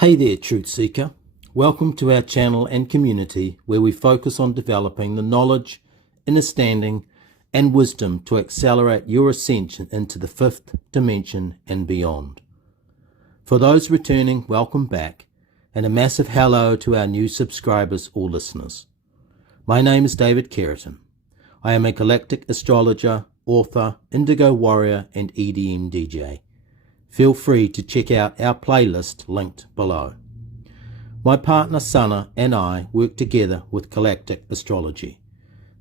Hey there, Truth Seeker. Welcome to our channel and community where we focus on developing the knowledge, understanding, and wisdom to accelerate your ascension into the fifth dimension and beyond. For those returning, welcome back, and a massive hello to our new subscribers or listeners. My name is David Keratin. I am a galactic astrologer, author, indigo warrior, and EDM DJ. Feel free to check out our playlist linked below. My partner Sana and I work together with Galactic Astrology.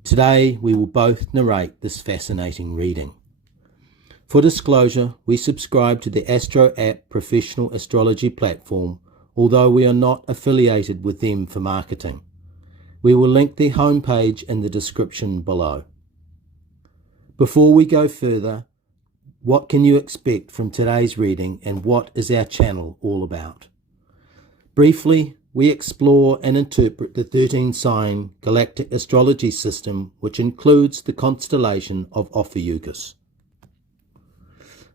Today we will both narrate this fascinating reading. For disclosure, we subscribe to the Astro App professional astrology platform, although we are not affiliated with them for marketing. We will link their homepage in the description below. Before we go further, what can you expect from today's reading and what is our channel all about? Briefly, we explore and interpret the 13-sign galactic astrology system, which includes the constellation of Ophiuchus.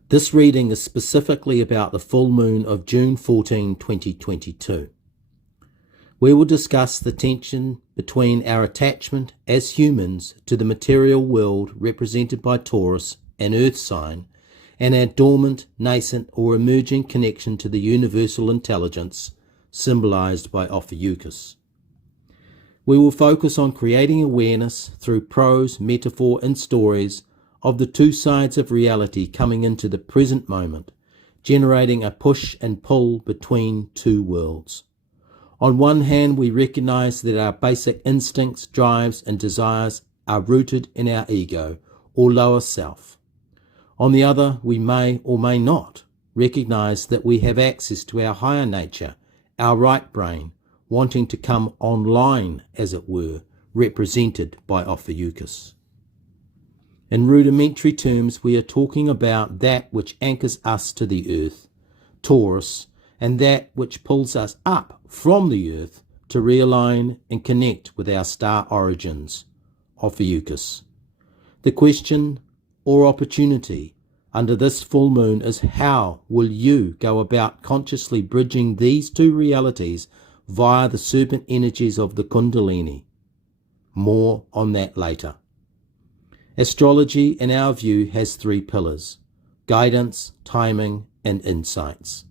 This reading is specifically about the full moon of June 14, 2022. We will discuss the tension between our attachment as humans to the material world represented by Taurus, an earth sign, and our dormant, nascent, or emerging connection to the universal intelligence, symbolized by Ophiuchus. We will focus on creating awareness through prose, metaphor, and stories of the two sides of reality coming into the present moment, generating a push and pull between two worlds. On one hand, we recognize that our basic instincts, drives, and desires are rooted in our ego, or lower self. On the other, we may or may not recognize that we have access to our higher nature, our right brain, wanting to come online, as it were, represented by Ophiuchus. In rudimentary terms, we are talking about that which anchors us to the earth, Taurus, and that which pulls us up from the earth to realign and connect with our star origins, Ophiuchus. The question or opportunity under this full moon is how will you go about consciously bridging these two realities via the serpent energies of the Kundalini. More on that later. Astrology, in our view, has three pillars: guidance, timing, and insights.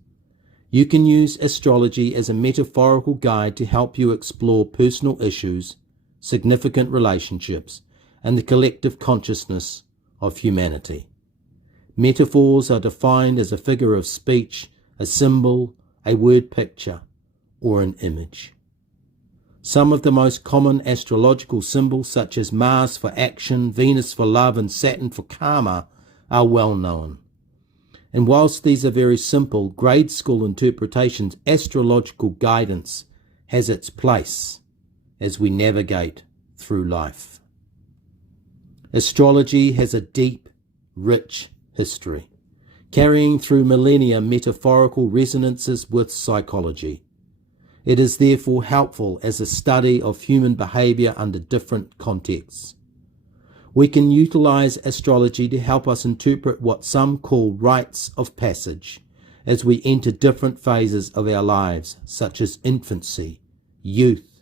You can use astrology as a metaphorical guide to help you explore personal issues, significant relationships, and the collective consciousness of humanity. Metaphors are defined as a figure of speech, a symbol, a word picture, or an image. Some of the most common astrological symbols, such as Mars for action, Venus for love, and Saturn for karma, are well known. And whilst these are very simple grade school interpretations, astrological guidance has its place as we navigate through life. Astrology has a deep, rich history, carrying through millennia metaphorical resonances with psychology. It is therefore helpful as a study of human behavior under different contexts. We can utilize astrology to help us interpret what some call rites of passage as we enter different phases of our lives, such as infancy, youth,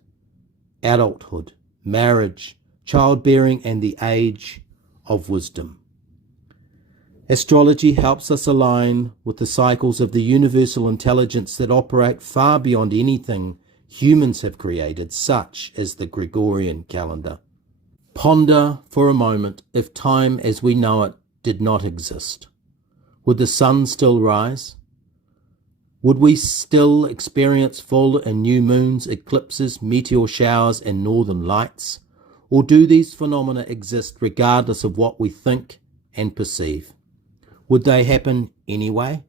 adulthood, marriage, childbearing, and the age of wisdom. Astrology helps us align with the cycles of the universal intelligence that operate far beyond anything humans have created, such as the Gregorian calendar. Ponder for a moment if time as we know it did not exist. Would the sun still rise? Would we still experience full and new moons, eclipses, meteor showers, and northern lights? Or do these phenomena exist regardless of what we think and perceive? Would they happen anyway?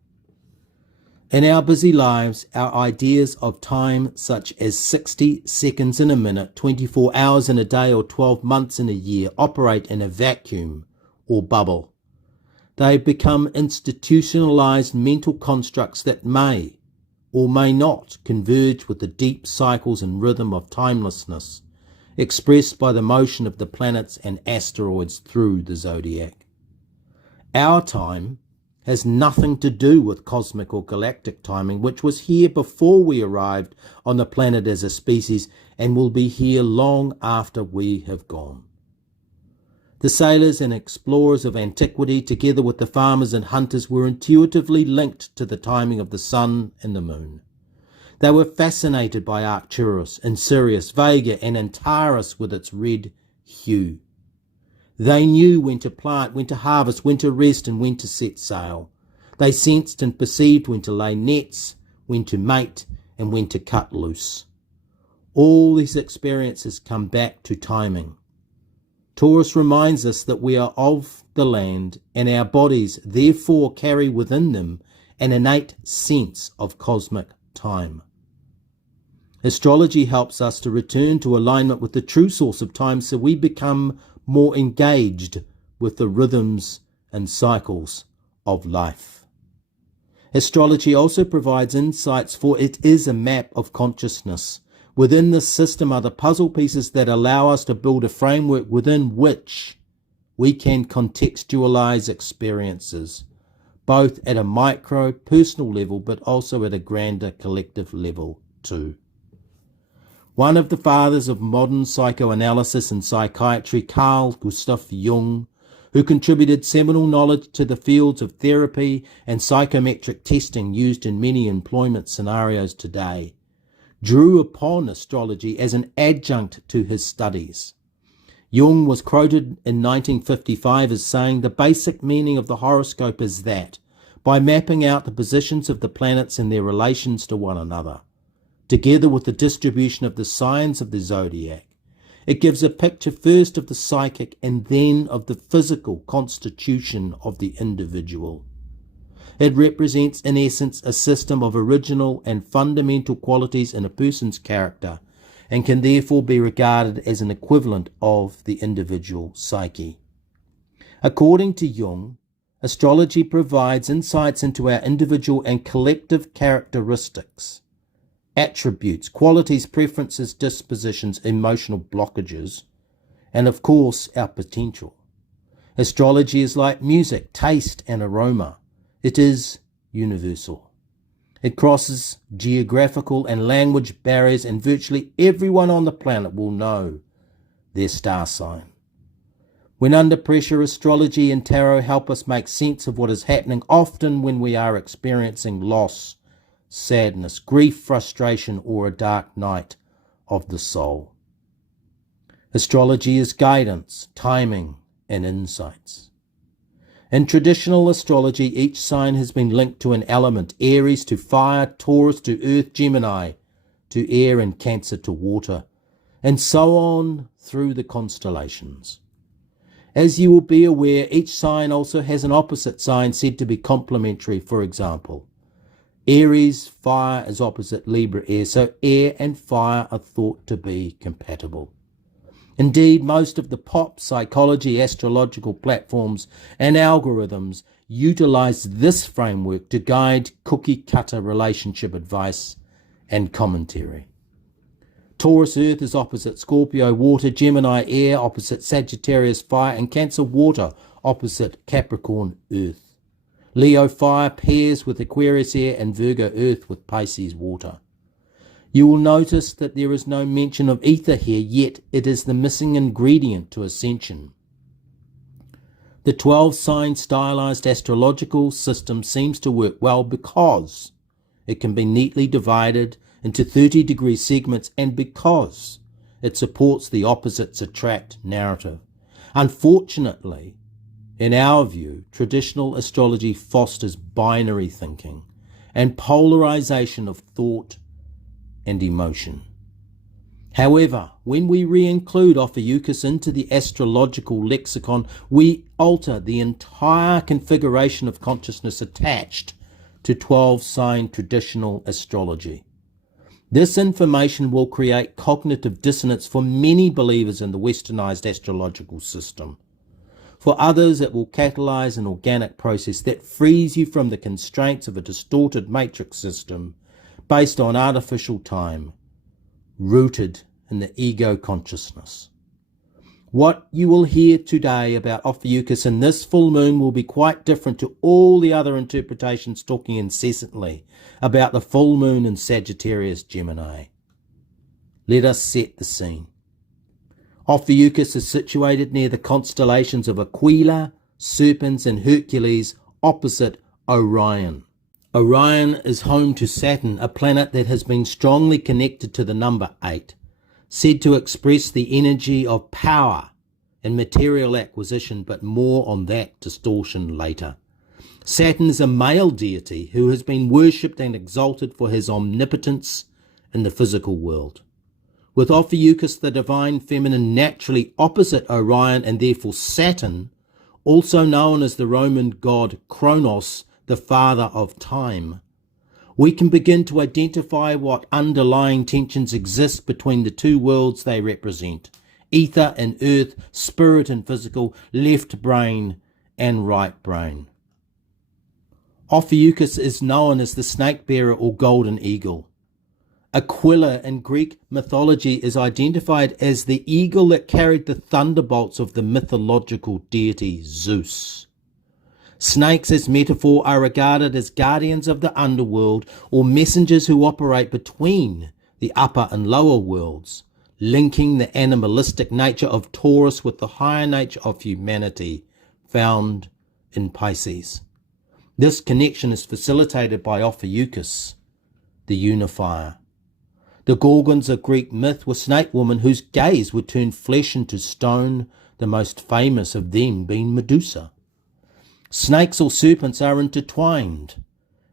In our busy lives, our ideas of time, such as 60 seconds in a minute, 24 hours in a day, or 12 months in a year, operate in a vacuum or bubble. They become institutionalized mental constructs that may or may not converge with the deep cycles and rhythm of timelessness, expressed by the motion of the planets and asteroids through the zodiac. Our time has nothing to do with cosmic or galactic timing, which was here before we arrived on the planet as a species and will be here long after we have gone. The sailors and explorers of antiquity, together with the farmers and hunters, were intuitively linked to the timing of the sun and the moon. They were fascinated by Arcturus and Sirius, Vega and Antares with its red hue. They knew when to plant, when to harvest, when to rest and when to set sail. They sensed and perceived when to lay nets, when to mate and when to cut loose. All these experiences come back to timing. Taurus reminds us that we are of the land and our bodies therefore carry within them an innate sense of cosmic time. Astrology helps us to return to alignment with the true source of time so we become more engaged with the rhythms and cycles of life. Astrology also provides insights, for it is a map of consciousness. Within this system are the puzzle pieces that allow us to build a framework within which we can contextualize experiences, both at a micro, personal level, but also at a grander collective level too. One of the fathers of modern psychoanalysis and psychiatry, Carl Gustav Jung, who contributed seminal knowledge to the fields of therapy and psychometric testing used in many employment scenarios today, drew upon astrology as an adjunct to his studies. Jung was quoted in 1955 as saying, "The basic meaning of the horoscope is that, by mapping out the positions of the planets and their relations to one another, together with the distribution of the signs of the zodiac, it gives a picture first of the psychic and then of the physical constitution of the individual. It represents, in essence, a system of original and fundamental qualities in a person's character and can therefore be regarded as an equivalent of the individual psyche." According to Jung, astrology provides insights into our individual and collective characteristics, attributes, qualities, preferences, dispositions, emotional blockages, and of course our potential. Astrology is like music, taste and aroma. It is universal. It crosses geographical and language barriers, and virtually everyone on the planet will know their star sign. When under pressure, astrology and tarot help us make sense of what is happening, often when we are experiencing loss, sadness, grief, frustration, or a dark night of the soul. Astrology is guidance, timing, and insights. In traditional astrology, each sign has been linked to an element: Aries to fire, Taurus to earth, Gemini to air, and Cancer to water, and so on through the constellations. As you will be aware, each sign also has an opposite sign said to be complementary. For example, Aries, fire, is opposite Libra, air, so air and fire are thought to be compatible. Indeed, most of the pop psychology, astrological platforms and algorithms utilize this framework to guide cookie-cutter relationship advice and commentary. Taurus earth is opposite Scorpio water, Gemini air opposite Sagittarius fire, and Cancer water opposite Capricorn earth. Leo fire pairs with Aquarius air and Virgo earth with Pisces water. You will notice that there is no mention of ether here, yet it is the missing ingredient to ascension. The 12-sign stylized astrological system seems to work well because it can be neatly divided into 30-degree segments and because it supports the opposites attract narrative. Unfortunately, in our view, traditional astrology fosters binary thinking and polarization of thought and emotion. However, when we re-include Ophiuchus into the astrological lexicon, we alter the entire configuration of consciousness attached to 12-sign traditional astrology. This information will create cognitive dissonance for many believers in the westernized astrological system. For others, it will catalyze an organic process that frees you from the constraints of a distorted matrix system based on artificial time, rooted in the ego consciousness. What you will hear today about Ophiuchus in this full moon will be quite different to all the other interpretations talking incessantly about the full moon in Sagittarius Gemini. Let us set the scene. Ophiuchus is situated near the constellations of Aquila, Serpens and Hercules opposite Orion. Orion is home to Saturn, a planet that has been strongly connected to the number 8, said to express the energy of power and material acquisition, but more on that distortion later. Saturn is a male deity who has been worshipped and exalted for his omnipotence in the physical world. With Ophiuchus, the divine feminine, naturally opposite Orion and therefore Saturn, also known as the Roman god Kronos, the father of time, we can begin to identify what underlying tensions exist between the two worlds they represent: ether and earth, spirit and physical, left brain and right brain. Ophiuchus is known as the snake bearer or golden eagle. Aquila in Greek mythology is identified as the eagle that carried the thunderbolts of the mythological deity Zeus. Snakes as metaphor are regarded as guardians of the underworld or messengers who operate between the upper and lower worlds, linking the animalistic nature of Taurus with the higher nature of humanity found in Pisces. This connection is facilitated by Ophiuchus, the unifier. The Gorgons of Greek myth were snake women whose gaze would turn flesh into stone, the most famous of them being Medusa. Snakes or serpents are intertwined.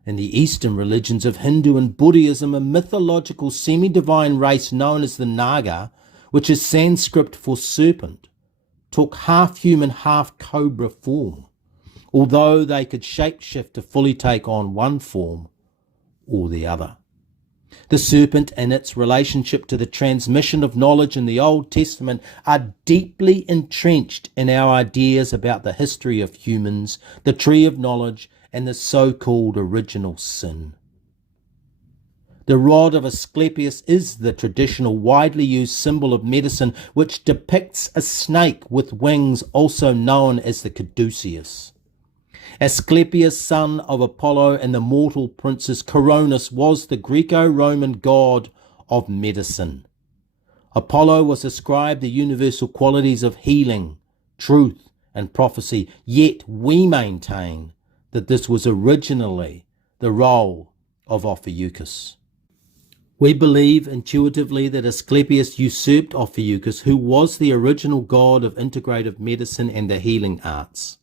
In the Eastern religions of Hindu and Buddhism, a mythological semi-divine race known as the Naga, which is Sanskrit for serpent, took half human, half cobra form, although they could shapeshift to fully take on one form or the other. The serpent and its relationship to the transmission of knowledge in the Old Testament are deeply entrenched in our ideas about the history of humans, the tree of knowledge, and the so-called original sin. The rod of Asclepius is the traditional widely used symbol of medicine, which depicts a snake with wings, also known as the caduceus. Asclepius, son of Apollo and the mortal princess Coronis, was the Greco-Roman god of medicine. Apollo was ascribed the universal qualities of healing, truth, and prophecy, yet we maintain that this was originally the role of Ophiuchus. We believe intuitively that Asclepius usurped Ophiuchus, who was the original god of integrative medicine and the healing arts.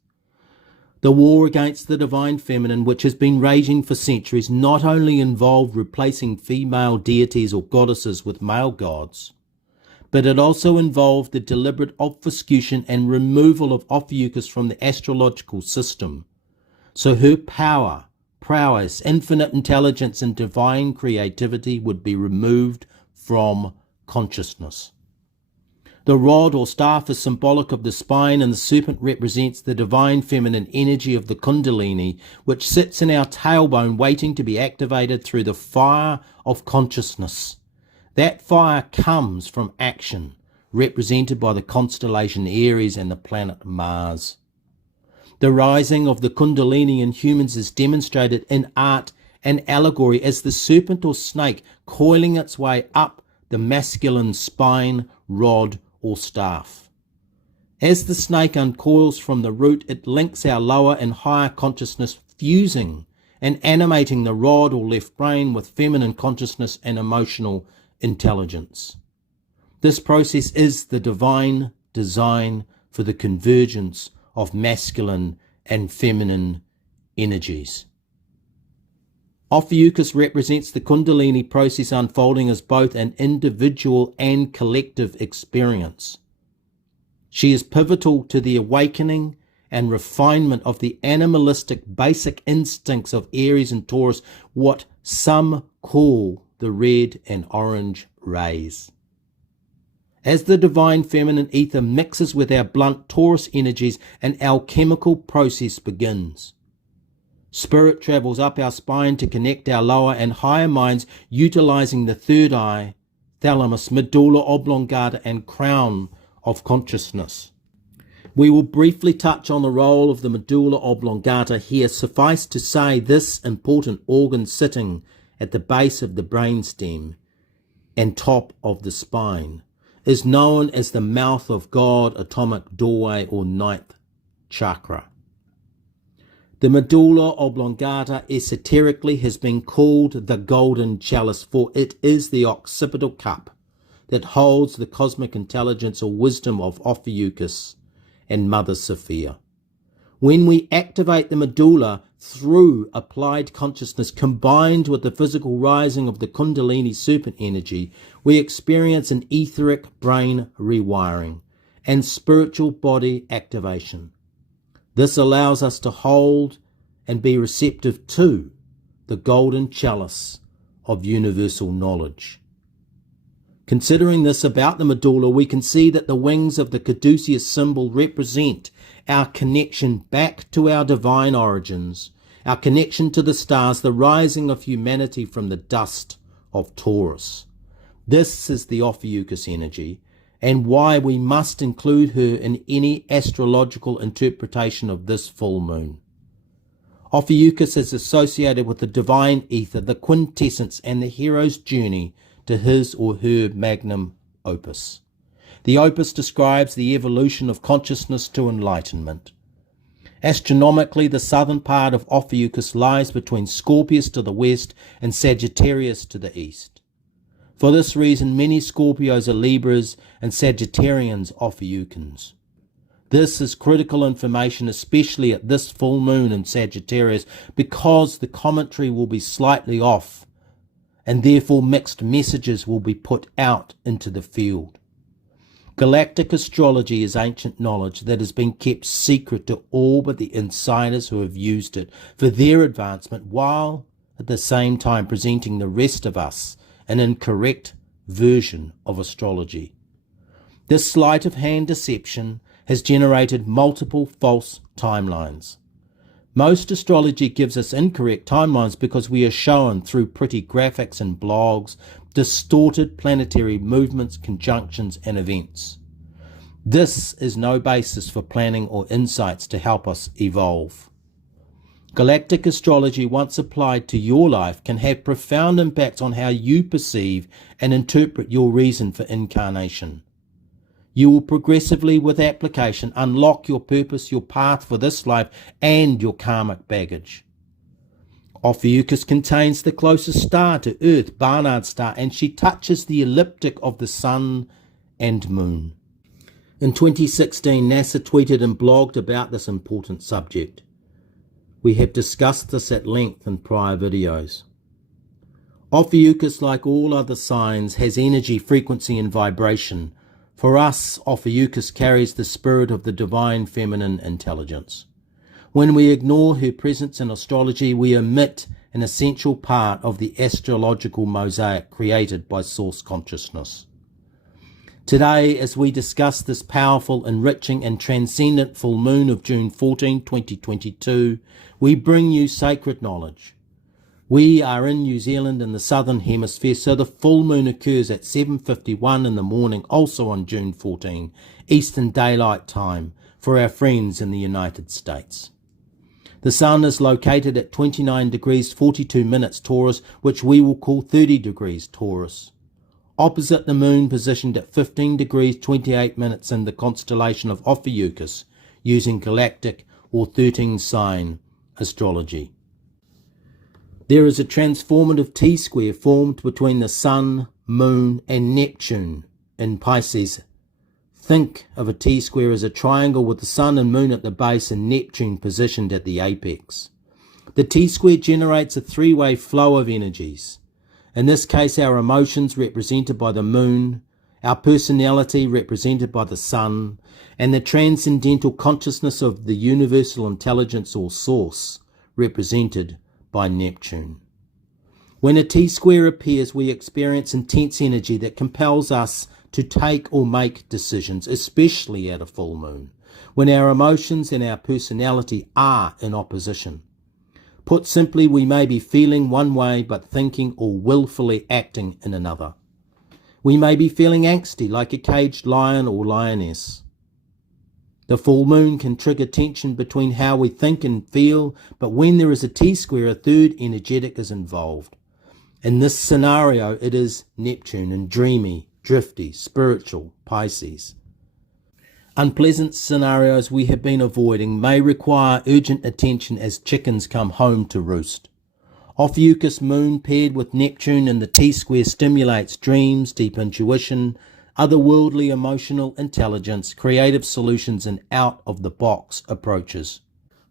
The war against the divine feminine, which has been raging for centuries, not only involved replacing female deities or goddesses with male gods, but it also involved the deliberate obfuscation and removal of Ophiuchus from the astrological system, so her power, prowess, infinite intelligence, and divine creativity would be removed from consciousness. The rod or staff is symbolic of the spine, and the serpent represents the divine feminine energy of the Kundalini, which sits in our tailbone waiting to be activated through the fire of consciousness. That fire comes from action, represented by the constellation Aries and the planet Mars. The rising of the Kundalini in humans is demonstrated in art and allegory as the serpent or snake coiling its way up the masculine spine, rod, or staff. As the snake uncoils from the root, it links our lower and higher consciousness, fusing and animating the rod or left brain with feminine consciousness and emotional intelligence. This process is the divine design for the convergence of masculine and feminine energies. Ophiuchus represents the Kundalini process unfolding as both an individual and collective experience. She is pivotal to the awakening and refinement of the animalistic basic instincts of Aries and Taurus, what some call the red and orange rays. As the divine feminine ether mixes with our blunt Taurus energies, an alchemical process begins. Spirit travels up our spine to connect our lower and higher minds, utilizing the third eye, thalamus, medulla oblongata, and crown of consciousness. We will briefly touch on the role of the medulla oblongata here. Suffice to say, this important organ sitting at the base of the brainstem and top of the spine is known as the mouth of God, atomic doorway, or ninth chakra. The medulla oblongata esoterically has been called the golden chalice, for it is the occipital cup that holds the cosmic intelligence or wisdom of Ophiuchus and Mother Sophia. When we activate the medulla through applied consciousness combined with the physical rising of the Kundalini serpent energy, we experience an etheric brain rewiring and spiritual body activation. This allows us to hold and be receptive to the golden chalice of universal knowledge. Considering this about the medulla, we can see that the wings of the caduceus symbol represent our connection back to our divine origins, our connection to the stars, the rising of humanity from the dust of Taurus. This is the Ophiuchus energy, and why we must include her in any astrological interpretation of this full moon. Ophiuchus is associated with the divine ether, the quintessence, and the hero's journey to his or her magnum opus. The opus describes the evolution of consciousness to enlightenment. Astronomically, the southern part of Ophiuchus lies between Scorpius to the west and Sagittarius to the east. For this reason, many Scorpios are Libras and Sagittarians Ophiuchans. This is critical information, especially at this full moon in Sagittarius, because the commentary will be slightly off, and therefore mixed messages will be put out into the field. Galactic astrology is ancient knowledge that has been kept secret to all but the insiders who have used it for their advancement, while at the same time presenting the rest of us an incorrect version of astrology. This sleight of hand deception has generated multiple false timelines. Most astrology gives us incorrect timelines because we are shown through pretty graphics and blogs distorted planetary movements, conjunctions, and events. This is no basis for planning or insights to help us evolve. Galactic astrology, once applied to your life, can have profound impacts on how you perceive and interpret your reason for incarnation. You will progressively, with application, unlock your purpose, your path for this life, and your karmic baggage. Ophiuchus contains the closest star to Earth, Barnard's star, and she touches the ecliptic of the Sun and Moon. In 2016, NASA tweeted and blogged about this important subject. We have discussed this at length in prior videos. Ophiuchus, like all other signs, has energy, frequency, and vibration. For us, Ophiuchus carries the spirit of the divine feminine intelligence. When we ignore her presence in astrology, we omit an essential part of the astrological mosaic created by source consciousness. Today, as we discuss this powerful, enriching, and transcendent full moon of June 14, 2022, we bring you sacred knowledge. We are in New Zealand in the southern hemisphere, so the full moon occurs at 7:51 in the morning, also on June 14, Eastern Daylight Time, for our friends in the United States. The sun is located at 29 degrees 42 minutes Taurus, which we will call 30 degrees Taurus, opposite the moon, positioned at 15 degrees 28 minutes in the constellation of Ophiuchus, using galactic or 13 sign astrology. There is a transformative T-square formed between the Sun, Moon, and Neptune in Pisces. Think of a T-square as a triangle with the Sun and Moon at the base and Neptune positioned at the apex. The T-square generates a three-way flow of energies. In this case, our emotions represented by the Moon, our personality represented by the Sun, and the transcendental consciousness of the universal intelligence or source represented by Neptune. When a T-square appears, we experience intense energy that compels us to take or make decisions, especially at a full moon, when our emotions and our personality are in opposition. Put simply, we may be feeling one way but thinking or willfully acting in another. We may be feeling angsty like a caged lion or lioness. The full moon can trigger tension between how we think and feel, but when there is a T-square, a third energetic is involved. In this scenario, it is Neptune and dreamy, drifty, spiritual Pisces. Unpleasant scenarios we have been avoiding may require urgent attention as chickens come home to roost. Ophiuchus moon paired with Neptune in the T-square stimulates dreams, deep intuition, otherworldly emotional intelligence, creative solutions, and out-of-the-box approaches.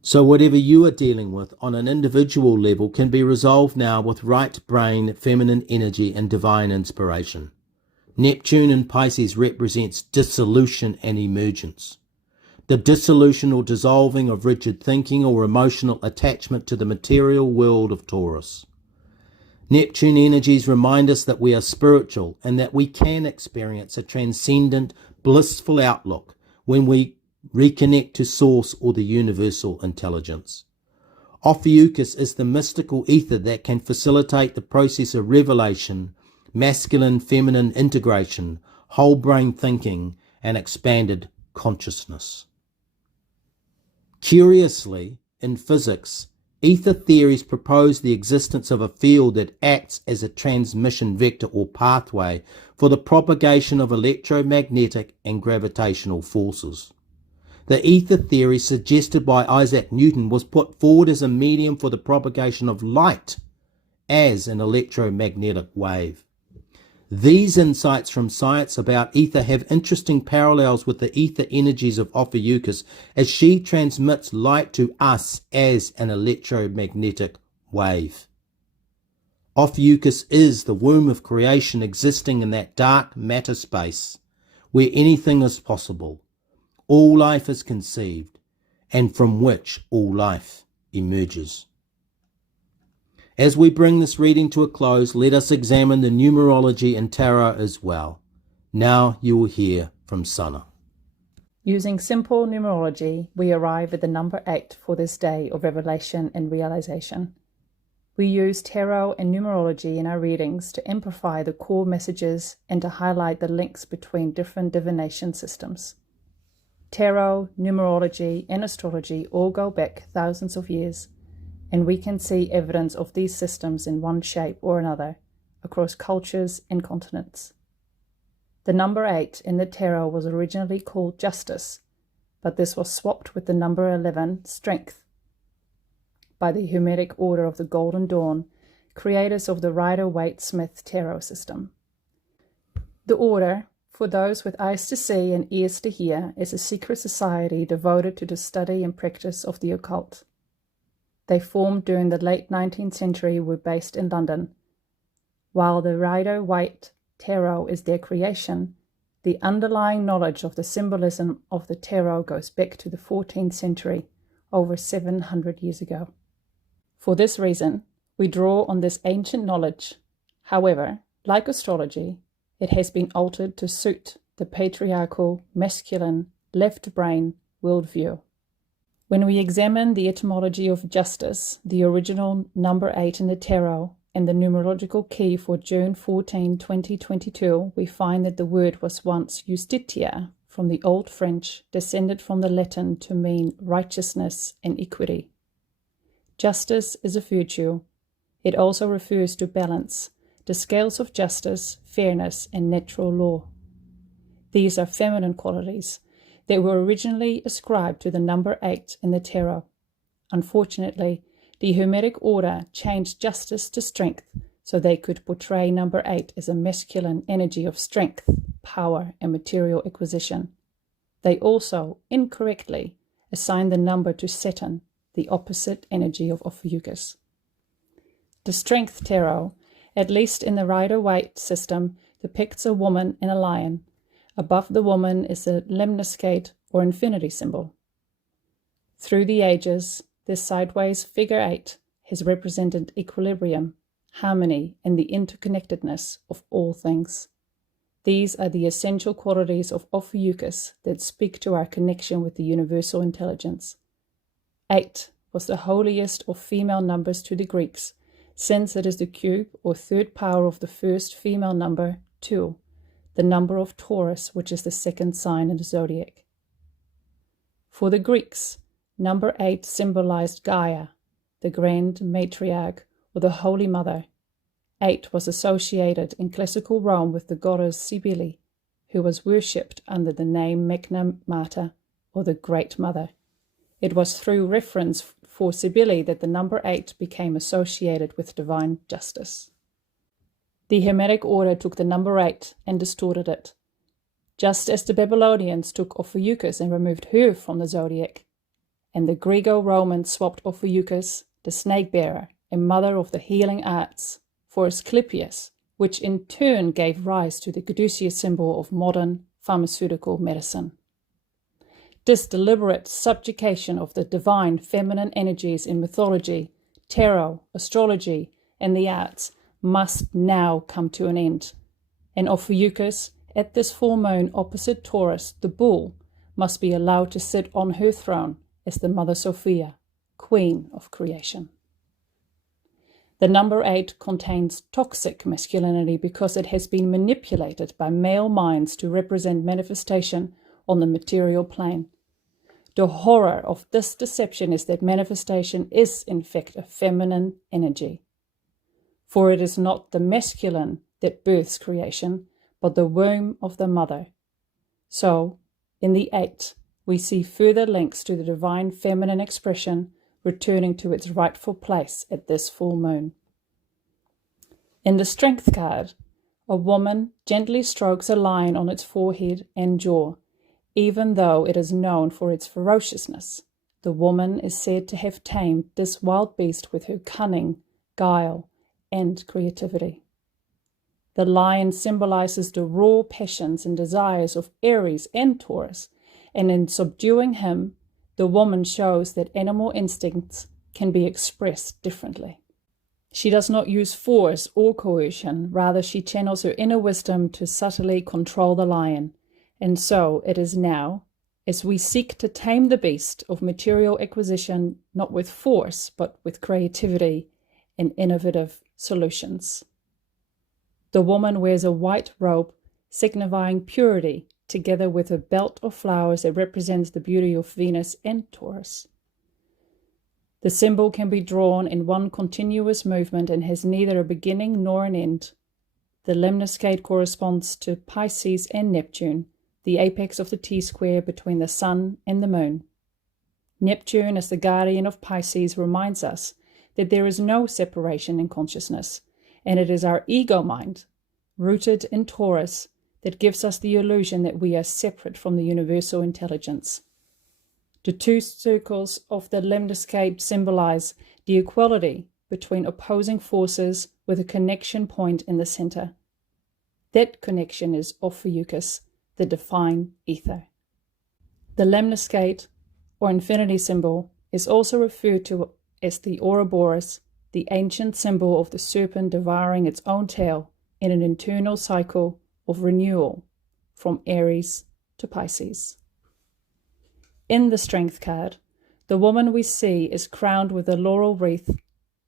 So whatever you are dealing with on an individual level can be resolved now with right brain, feminine energy, and divine inspiration. Neptune in Pisces represents dissolution and emergence. The dissolution or dissolving of rigid thinking or emotional attachment to the material world of Taurus. Neptune energies remind us that we are spiritual and that we can experience a transcendent, blissful outlook when we reconnect to Source or the universal intelligence. Ophiuchus is the mystical ether that can facilitate the process of revelation, masculine-feminine integration, whole brain thinking, and expanded consciousness. Curiously, in physics, ether theories propose the existence of a field that acts as a transmission vector or pathway for the propagation of electromagnetic and gravitational forces. The ether theory suggested by Isaac Newton was put forward as a medium for the propagation of light as an electromagnetic wave. These insights from science about ether have interesting parallels with the ether energies of Ophiuchus as she transmits light to us as an electromagnetic wave. Ophiuchus is the womb of creation existing in that dark matter space where anything is possible, all life is conceived, and from which all life emerges. As we bring this reading to a close, let us examine the numerology and tarot as well. Now you will hear from Sana. Using simple numerology, we arrive at the number 8 for this day of revelation and realization. We use tarot and numerology in our readings to amplify the core messages and to highlight the links between different divination systems. Tarot, numerology, and astrology all go back thousands of years, and we can see evidence of these systems in one shape or another across cultures and continents. The number 8 in the tarot was originally called justice, but this was swapped with the number 11, strength, by the Hermetic Order of the Golden Dawn, creators of the Rider-Waite-Smith tarot system. The order, for those with eyes to see and ears to hear, is a secret society devoted to the study and practice of the occult. They formed during the late 19th century, were based in London. While the Rider-Waite tarot is their creation, the underlying knowledge of the symbolism of the tarot goes back to the 14th century, over 700 years ago. For this reason, we draw on this ancient knowledge. However, like astrology, it has been altered to suit the patriarchal, masculine, left brain worldview. When we examine the etymology of justice, the original number 8 in the tarot, and the numerological key for June 14, 2022, we find that the word was once justitia, from the Old French, descended from the Latin to mean righteousness and equity. Justice is a virtue. It also refers to balance, the scales of justice, fairness, and natural law. These are feminine qualities that were originally ascribed to the number 8 in the tarot. Unfortunately, the Hermetic Order changed justice to strength so they could portray number 8 as a masculine energy of strength, power, and material acquisition. They also, incorrectly, assigned the number to Saturn, the opposite energy of Ophiuchus. The Strength Tarot, at least in the Rider-Waite system, depicts a woman and a lion. Above the woman is a lemniscate or infinity symbol. Through the ages, this sideways figure 8 has represented equilibrium, harmony, and the interconnectedness of all things. These are the essential qualities of Ophiuchus that speak to our connection with the universal intelligence. 8 was the holiest of female numbers to the Greeks, since it is the cube or third power of the first female number, 2, the number of Taurus, which is the second sign in the zodiac. For the Greeks, number 8 symbolized Gaia, the grand matriarch or the Holy Mother. 8 was associated in classical Rome with the goddess Cybele, who was worshipped under the name Magna Mater, or the Great Mother. It was through reference for Cybele that the number 8 became associated with divine justice. The Hermetic order took the number 8 and distorted it, just as the Babylonians took Ophiuchus and removed her from the zodiac, and the Greco-Romans swapped Ophiuchus, the snake-bearer and mother of the healing arts, for Asclepius, which in turn gave rise to the caduceus symbol of modern pharmaceutical medicine. This deliberate subjugation of the divine feminine energies in mythology, tarot, astrology, and the arts must now come to an end, and Ophiuchus, at this full moon opposite Taurus, the bull, must be allowed to sit on her throne as the Mother Sophia, Queen of Creation. The number 8 contains toxic masculinity because it has been manipulated by male minds to represent manifestation on the material plane. The horror of this deception is that manifestation is in fact a feminine energy. For it is not the masculine that births creation, but the womb of the mother. So, in the 8, we see further links to the divine feminine expression returning to its rightful place at this full moon. In the Strength card, a woman gently strokes a line on its forehead and jaw, even though it is known for its ferociousness. The woman is said to have tamed this wild beast with her cunning, guile, and creativity. The lion symbolizes the raw passions and desires of Aries and Taurus, and in subduing him, the woman shows that animal instincts can be expressed differently. She does not use force or coercion, rather she channels her inner wisdom to subtly control the lion, and so it is now, as we seek to tame the beast of material acquisition, not with force, but with creativity and innovative solutions. The woman wears a white robe signifying purity, together with a belt of flowers that represents the beauty of Venus and Taurus. The symbol can be drawn in one continuous movement and has neither a beginning nor an end. The lemniscate corresponds to Pisces and Neptune, the apex of the T-square between the Sun and the Moon. Neptune, as the guardian of Pisces, reminds us that there is no separation in consciousness, and it is our ego mind, rooted in Taurus, that gives us the illusion that we are separate from the universal intelligence. The 2 circles of the lemniscate symbolize the equality between opposing forces with a connection point in the center. That connection is Ophiuchus, the divine ether. The lemniscate, or infinity symbol, is also referred to as the Ouroboros, the ancient symbol of the serpent devouring its own tail in an internal cycle of renewal from Aries to Pisces. In the Strength card, the woman we see is crowned with a laurel wreath,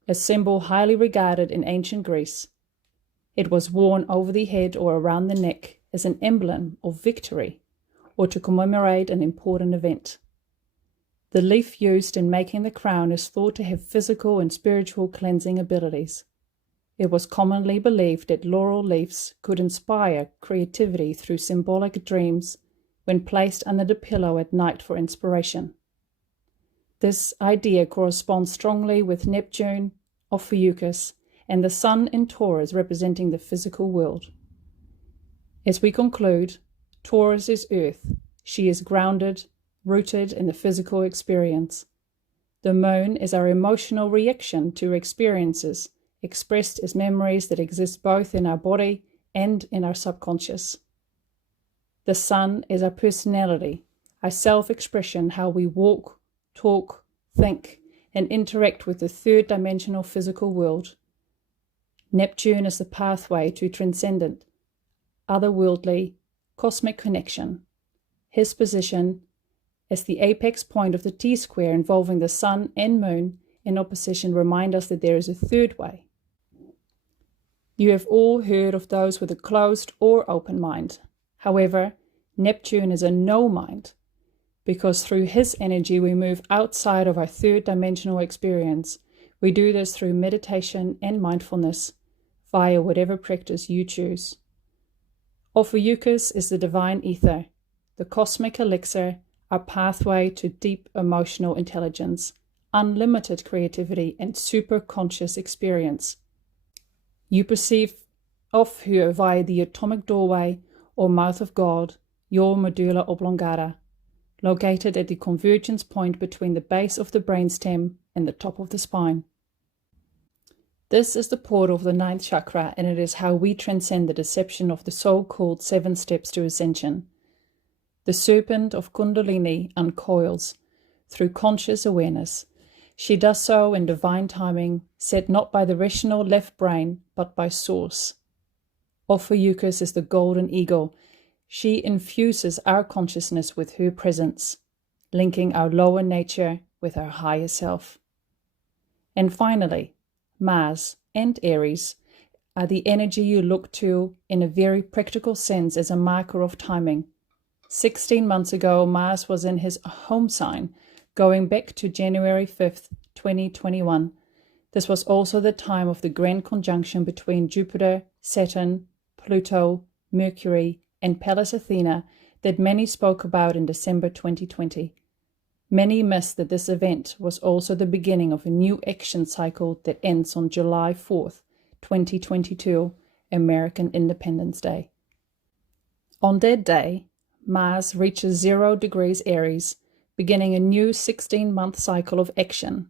a symbol highly regarded in ancient Greece. It was worn over the head or around the neck as an emblem of victory or to commemorate an important event. The leaf used in making the crown is thought to have physical and spiritual cleansing abilities. It was commonly believed that laurel leaves could inspire creativity through symbolic dreams when placed under the pillow at night for inspiration. This idea corresponds strongly with Neptune, Ophiuchus, and the Sun in Taurus representing the physical world. As we conclude, Taurus is Earth. She is grounded, rooted in the physical experience. The moon is our emotional reaction to experiences, expressed as memories that exist both in our body and in our subconscious. The sun is our personality, our self-expression, how we walk, talk, think, and interact with the third-dimensional physical world. Neptune is the pathway to transcendent, otherworldly, cosmic connection. His position as the apex point of the T-square involving the sun and moon in opposition remind us that there is a third way. You have all heard of those with a closed or open mind. However, Neptune is a no mind, because through his energy we move outside of our third dimensional experience. We do this through meditation and mindfulness via whatever practice you choose. Ophiuchus is the divine ether, the cosmic elixir, our pathway to deep emotional intelligence, unlimited creativity, and super conscious experience. You perceive of her via the atomic doorway or mouth of God, your medulla oblongata, located at the convergence point between the base of the brainstem and the top of the spine. This is the portal of the 9th chakra, and it is how we transcend the deception of the so-called 7 steps to ascension. The serpent of Kundalini uncoils through conscious awareness. She does so in divine timing, set not by the rational left brain, but by source. Ophiuchus is the golden eagle. She infuses our consciousness with her presence, linking our lower nature with our higher self. And finally, Mars and Aries are the energy you look to in a very practical sense as a marker of timing. 16 months ago, Mars was in his home sign, going back to January 5th, 2021. This was also the time of the grand conjunction between Jupiter, Saturn, Pluto, Mercury, and Pallas Athena that many spoke about in December 2020. Many missed that this event was also the beginning of a new action cycle that ends on July 4th, 2022, American Independence Day. On that day, Mars reaches 0 degrees Aries, beginning a new 16-month cycle of action.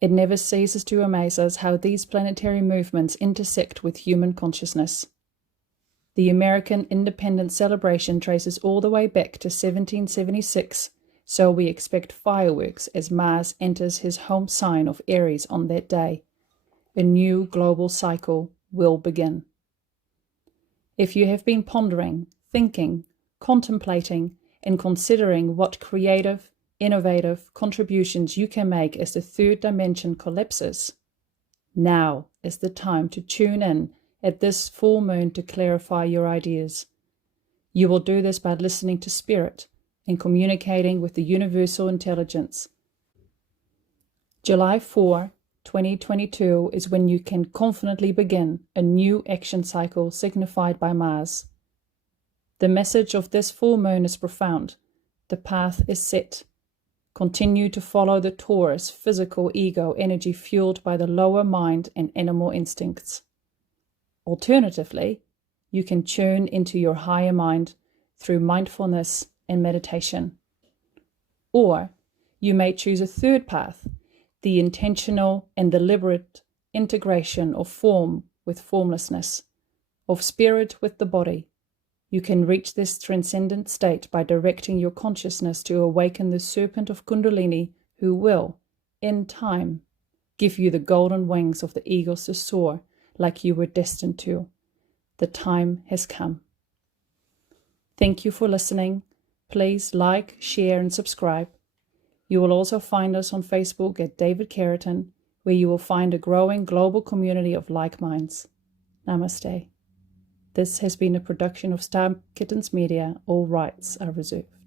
It never ceases to amaze us how these planetary movements intersect with human consciousness. The American independence celebration traces all the way back to 1776, so we expect fireworks as Mars enters his home sign of Aries on that day. A new global cycle will begin. If you have been pondering, thinking, contemplating, and considering what creative, innovative contributions you can make as the third dimension collapses, now is the time to tune in at this full moon to clarify your ideas. You will do this by listening to Spirit and communicating with the universal intelligence. July 4, 2022 is when you can confidently begin a new action cycle signified by Mars. The message of this full moon is profound. The path is set. Continue to follow the Taurus physical ego energy fueled by the lower mind and animal instincts. Alternatively, you can tune into your higher mind through mindfulness and meditation. Or you may choose a third path, the intentional and deliberate integration of form with formlessness, of spirit with the body. You can reach this transcendent state by directing your consciousness to awaken the serpent of Kundalini, who will, in time, give you the golden wings of the eagles to soar like you were destined to. The time has come. Thank you for listening. Please like, share, and subscribe. You will also find us on Facebook at David Carrington, where you will find a growing global community of like minds. Namaste. This has been a production of Star Kittens Media. All rights are reserved.